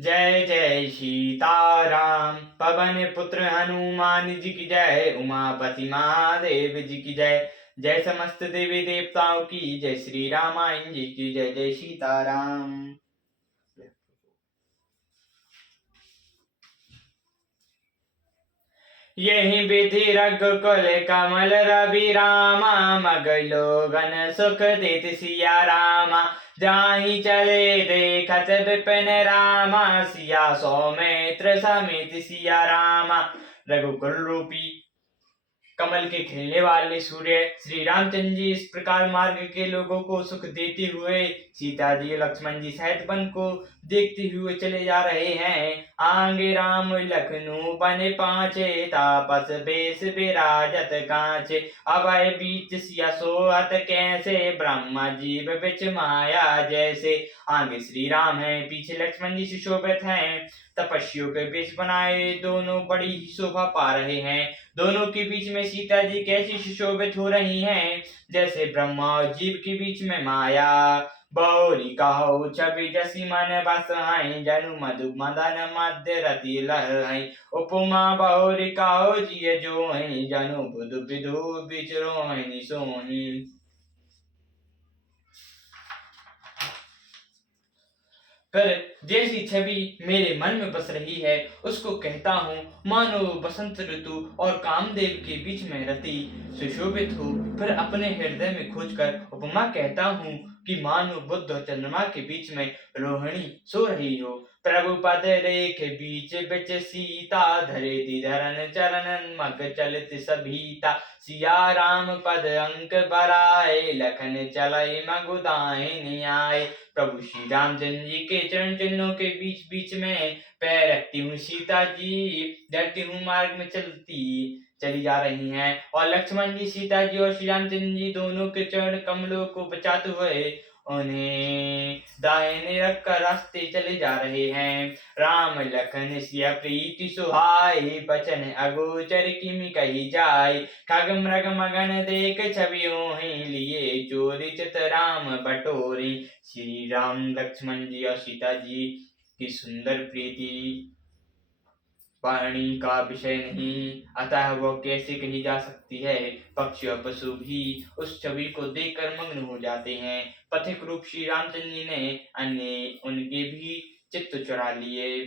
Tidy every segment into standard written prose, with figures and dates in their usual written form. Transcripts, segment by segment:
जय जय सीताराम। पवन पुत्र हनुमान जी की जय, उमापति महादेव जी की जय। जय समस्त देवी देवताओं की जय, श्री रामायण जी की जय। जय सीताराम। यही विधि रघुकुल कमल रवि रामा, मगलो गण सुख देत सिया रामा। जाहि चले देखत विपिन रामा, सिया सौमित्र समेत सिया रामा। रघुकुल रूपी कमल के खिलने वाले सूर्य श्री रामचंद्र जी इस प्रकार मार्ग के लोगों को सुख देते हुए सीता जी लक्ष्मण जी सहित वन को देखते हुए चले जा रहे हैं। आगे राम लखनऊ बने पांचे, तापस बेस विराजत कांचे। अभय बीच सिया सोहत कैसे, ब्रह्मा जीव बिच माया जैसे। आगे श्री राम है, पीछे लक्ष्मण जी सुशोभित हैं। तपस्वियों के वेश बनाए दोनों बड़ी ही शोभा पा रहे हैं। दोनों के बीच में सीता जी कैसी सुशोभित हो रही हैं, जैसे ब्रह्मा और जीव के बीच में माया। बहुरी कहो छवि जसी मन बस हैं, जनु मधु मदन मध्य रति लहै। उपमा बहुरी कहो जिय जो हैं, जनु बुधु विधु विचरो हैं सोही। पर जैसी छवि मेरे मन में बस रही है उसको कहता हूँ, मानो बसंत ऋतु और कामदेव के बीच में रति सुशोभित हो। फिर अपने हृदय में खोजकर उपमा कहता हूँ कि मानो बुध और चंद्रमा के बीच में रोहिणी सो रही हो। प्रभु पद रेख बीच बिच सीता, धरे धरन चरणन मग चलित सभीता। सिया राम पद अंक बराए, लखन चलई मगुदाई आए। प्रभु श्री रामचंद्र जी के चरण चिन्हों के बीच बीच में पैर रखती हूँ सीता जी डरती हूँ मार्ग में चली जा रही हैं। और लक्ष्मण जी सीता जी और श्री रामचंद्र जी दोनों के चरण कमलों को बचाते हुए उन्हें दाहिने रख कर रास्ते चले जा रहे हैं। राम लखन सिया प्रीति सुहाई, बचन अगोचर किमि कही जाय। खग मृग मगन देख छवियों ही लिए, चोरी चित राम बटोरी। श्री राम लक्ष्मण जी और सीता जी की सुंदर प्रीति वाणी का विषय नहीं, अतः वह कैसे कही जा सकती है। पक्षी और पशु भी उस छवि को देखकर मग्न हो जाते हैं। पथिक रूप श्री रामचंद्र जी ने अन्य उनके भी चित्त चुरा लिए।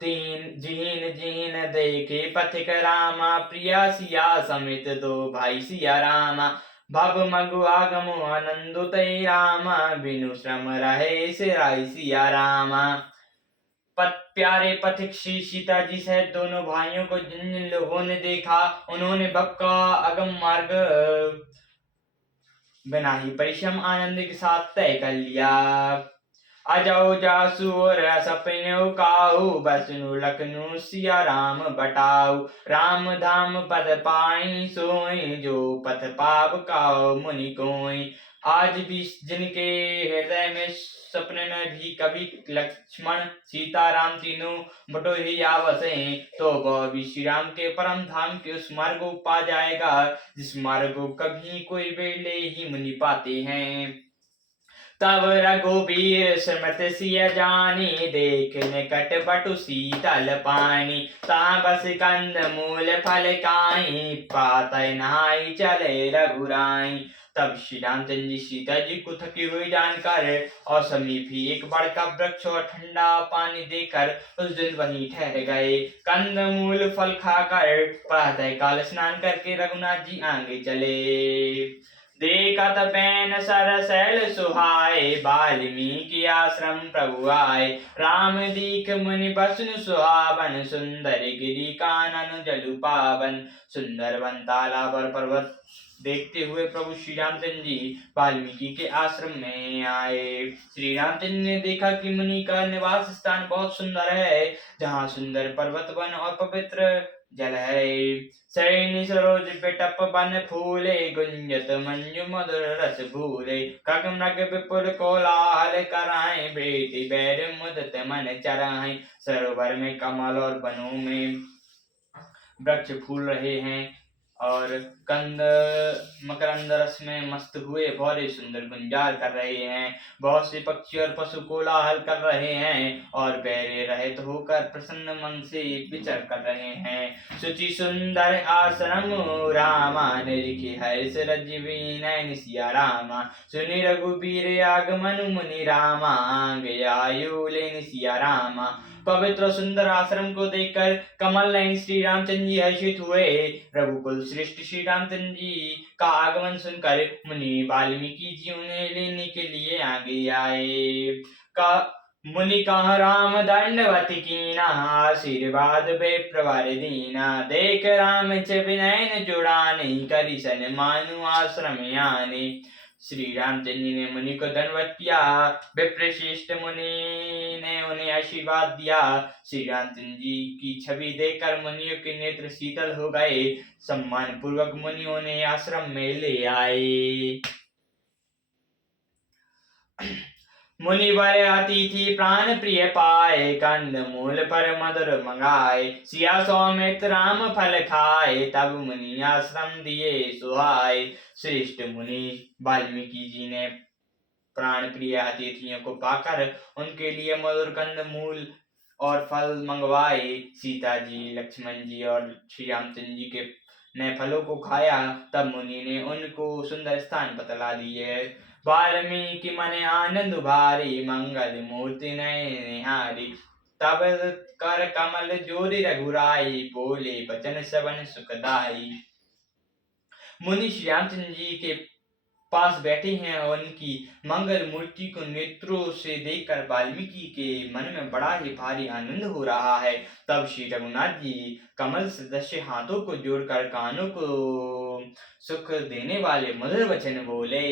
तीन जीन जीन देखे पथिक रामा, प्रिया सिया समेत दो भाई सिया रामा। भव मगु आगम आनंदो तय रामा, बिनु श्रम रहे सिराई सिया रामा। प्यारे पथिक श्री सीता जी सहित दोनों भाइयों को जिन जिन लोगों ने देखा, उन्होंने भव का अगम मार्ग बिना ही परिश्रम आनंद के साथ तय कर लिया। अजौ जासु और सपने काहू, बसनु लखनऊ सिया राम बटाऊ। राम धाम पद पाई सोई, जो पथ पाप काओ मुनि कोई। आज भी जिनके हृदय में सपने में भी कभी लक्ष्मण सीता राम तीनों बटोही आवसे, तो वह भी श्री राम के परम धाम के उस मार्ग को पा जाएगा जिस मार्ग को कभी कोई वेले ही मुनि पाते हैं। तब रघुबीर सुमत सिय जानी, देख निकट बटु शीतल पानी। ता बस कंद मूल फल काई, पातय नहाई चले रघुराई। तब श्री रामचंद्र जी सीता जी को थकी हुई जानकर और समीप ही एक बड़का वृक्ष और ठंडा पानी देकर उस दिन वहीं ठहर गए। कंद मूल फल खाकर प्रातः काल स्नान करके रघुनाथ जी आगे चले। देखत बैन सरसैल सुहाए, वाल्मीकि आश्रम प्रभु आए। राम दीख मुनि बसनु सुहावन, सुंदर गिरि कानन जलु पावन। सुंदर वन तालाब और पर्वत देखते हुए प्रभु श्री रामचंद्र जी वाल्मीकि के आश्रम में आए। श्री रामचंद्र ने देखा कि मुनि का निवास स्थान बहुत सुंदर है, जहाँ सुंदर पर्वत वन और पवित्र जल है। सैनी सरोज पिटप बन फूले, गुंजत मंजु मधुर रस भूले। खग मृग विपुल कोलाहल कराए, बेटी बैर मुदत मन चराए। सरोवर में कमल और वनों में वृक्ष फूल रहे हैं, और कंद मकरंद रस में मस्त हुए भौरे सुंदर गुंजार कर रहे हैं। बहुत से पक्षी और पशु कोलाहल कर रहे हैं और बहरे रहित होकर प्रसन्न मन से विचर कर रहे हैं। शुचि सुंदर आश्रम रामा निरिखि हर्ष रज विनय सिया रामा। सुनि रघुबीर आगमन मुनि रामा गया लेन सिया रामा। पवित्र सुंदर आश्रम को देखकर कमल नयन श्री रामचंद्र जी हर्षित हुए। रघुकुल श्रेष्ठ श्री रामचंद्र जी का आगमन सुनकर मुनि वाल्मीकि जी उन्हें लेने के लिए आगे आए। का मुनि कहा राम दंडवत कीना आशीर्वाद बे प्रवर दीना। देख राम विनयन जुड़ाने करि सन मानु आश्रम आने। श्री रामचंद्र जी ने मुनि को धन्यवाद किया। विप्रश्रेष्ठ मुनि ने उन्हें आशीर्वाद दिया। श्री रामचंद्र जी की छवि देखकर मुनियों के नेत्र शीतल हो गए। सम्मान पूर्वक मुनियों ने आश्रम में ले आए। मुनिवर अतिथि प्राण प्रिय पाए कंद मूल पर मधुर मंगाए। सिया सौमित राम फल खाए तब मुनि आश्रम दिए सुहाए। श्रेष्ठ मुनि वाल्मीकि जी ने प्राण प्रिय अतिथियों को पाकर उनके लिए मधुर कंद मूल और फल मंगवाए। सीता जी लक्ष्मण जी और श्री रामचंद्र जी के ने फलों को खाया। तब मुनि ने उनको सुंदर स्थान बतला दिए। वाल्मीकि मन आनंद भारी मंगल मूर्ति नयन निहारी। तब कर कमल जोरी रघुराई बोले बचन श्रवण सुखदाई। मुनि श्री रामचंद्र जी के पास बैठे हैं और उनकी मंगल मूर्ति को नेत्रों से देखकर वाल्मीकि के मन में बड़ा ही भारी आनंद हो रहा है। तब श्री रघुनाथ जी कमल सदृश हाथों को जोड़कर कानों को सुख देने वाले मधुर वचन बोले।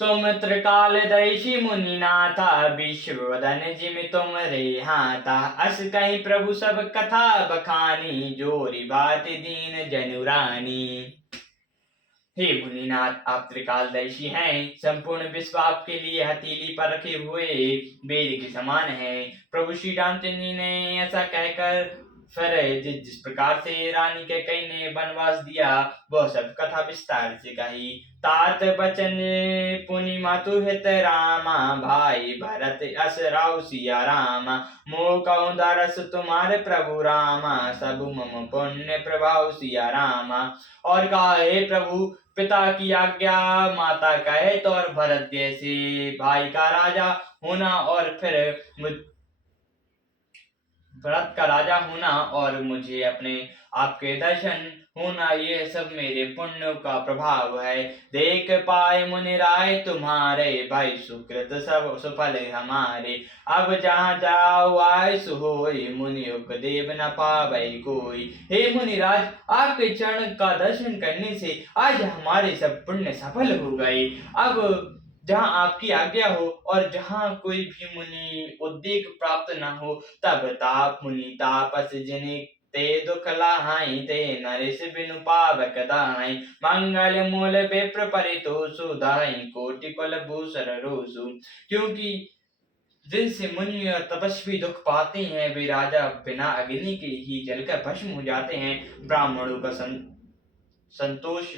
तुम त्रिकालदर्शी मुनिनाथा विश्ववदन जिम तुम रेहाता। अस कहीं प्रभु सब कथा बखानी जोरी बात दीन जनुरानी। हे मुनिनाथ आप त्रिकालदर्शी हैं। संपूर्ण विश्व आपके लिए हथेली पर रखे हुए वेद के समान है। प्रभु श्री रामचंद्र जी ने ऐसा कहकर फिर जिस प्रकार से रानी कैकेयी ने वनवास दिया वह सब कथा विस्तार से कही। तात बचन पुनि मातु हित रामा भाई भरत अस राव सिया रामा। मोह कहूँ दरस तुम्हारे प्रभु रामा सब मम पुण्य प्रभाव सिया रामा। और कहा हे प्रभु पिता की आज्ञा माता कहे तो और भरत जैसे भाई का राजा होना और फिर भरत का राजा होना और मुझे अपने आपके दर्शन होना ये सब मेरे पुण्य का प्रभाव है। देख पाए मुनि राय तुम्हारे भाई सुकृत सब सुफल हमारे। अब जहाँ जाओ आय सुहोई मुनि देव न पावे कोई। हे मुनिराज आपके चरण का दर्शन करने से आज हमारे सब पुण्य सफल हो गए। अब जहाँ आपकी आज्ञा हो और जहाँ कोई भी मुनि उद्वेग प्राप्त न हो तब ताप मुनि तापस जिनि ते दुख लाहाई ते नरेश बिनु पावक दाई। मंगल मूल विप्र परितोषु दाई कोटि कुल भूषण रोसु। क्योंकि जिनसे मुनि और तपस्वी दुख पाते हैं वे राजा बिना अग्नि के ही जलकर भस्म हो जाते हैं। ब्राह्मणों का संतोष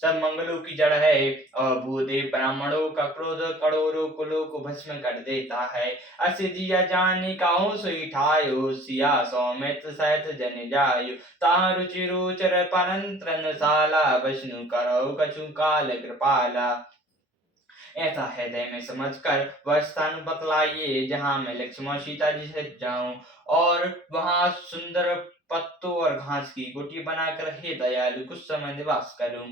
सब मंगलों की जड़ है और भूदेव ब्राह्मणों का क्रोध करोड़ों कुलों को भस्म कर देता है। अस जिया जाने काहू सोई ठायो सिया सौमित सहित जन जायु। ताह रुचि रोचर परंत्रन साला विष्णु करो कछु काल कृपाला। ऐसा हृदय में समझकर वह स्थान बतलाइए जहाँ मैं लक्ष्मण सीता जी से जाऊं और वहाँ सुंदर पत्तों और घास की गुटी बनाकर हे दयालु कुछ समय निवास करूं।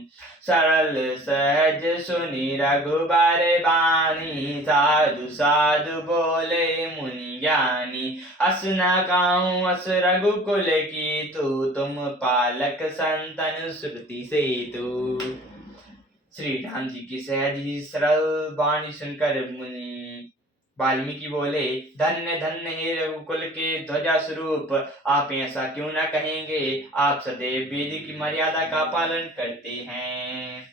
सरल सहज सुनी रघुबर बानी साधु साधु बोले मुनि ज्ञानी। अस न कहूँ अस रघुकुल की तू तुम पालक संतन श्रुति से तू। श्री राम जी की सहज ही सरल वाणी सुनकर मुनि वाल्मीकि बोले धन्य धन्य हे रघुकुल के ध्वजा स्वरूप आप ऐसा क्यों न कहेंगे। आप सदैव वेद की मर्यादा का पालन करते हैं।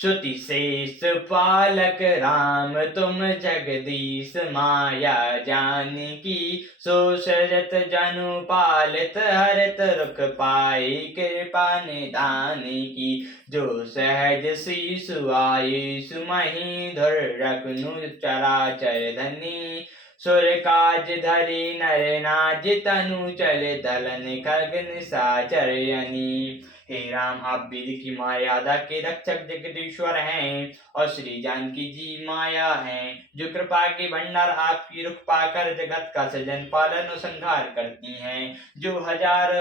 श्रुति शेष पालक राम तुम जगदीश माया जानकी सो शरत जनु पालित हरत रुख पाई कृपा निधान की जो सहज शीशु आये सुमहि धुर रखनु चराचर धनी सुर काज धरि नर नाज तनु चले दलन खगन साचरयनी। हे राम, आप वेद की मर्यादा के रक्षक जगदीश्वर हैं और श्री जानकी जी माया हैं, जो कृपा के भंडार आपकी रुख पाकर जगत का सृजन पालन और संहार करती हैं, जो 1000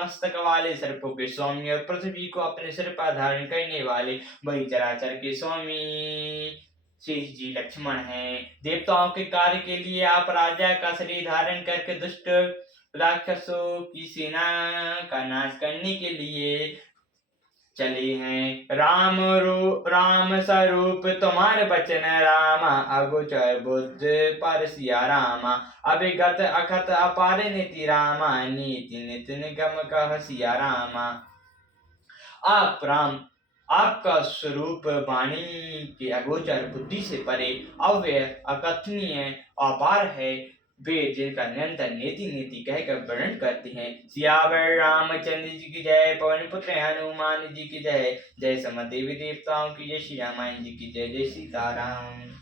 मस्तक वाले सर्पों के स्वामी और पृथ्वी को अपने सिर पर धारण करने वाले वही चराचर के स्वामी शेष जी लक्ष्मण हैं। देवताओं के कार्य के लिए आप राजा का शरीर धारण करके दुष्ट राक्षसों की सेना का नाश करने के लिए चले हैं। राम स्वरूप तुम्हारे बचन रामा अगोचर बुद्ध पर सिया रामा अभिगत अखत अपार नीति रामा नीति नित निगम कह सिया रामा। आप राम, आपका स्वरूप वाणी के अगोचर बुद्धि से परे अव्यय अकथनीय अपार है। वे जिनका निरंतर नीति नीति कहकर वर्णन करते हैं। सियावर रामचंद्र जी की जय, पवन पुत्र हनुमान जी की जय, जय समस्त देवी देवताओं की जय, श्री रामायण जी की जय, जय सीताराम।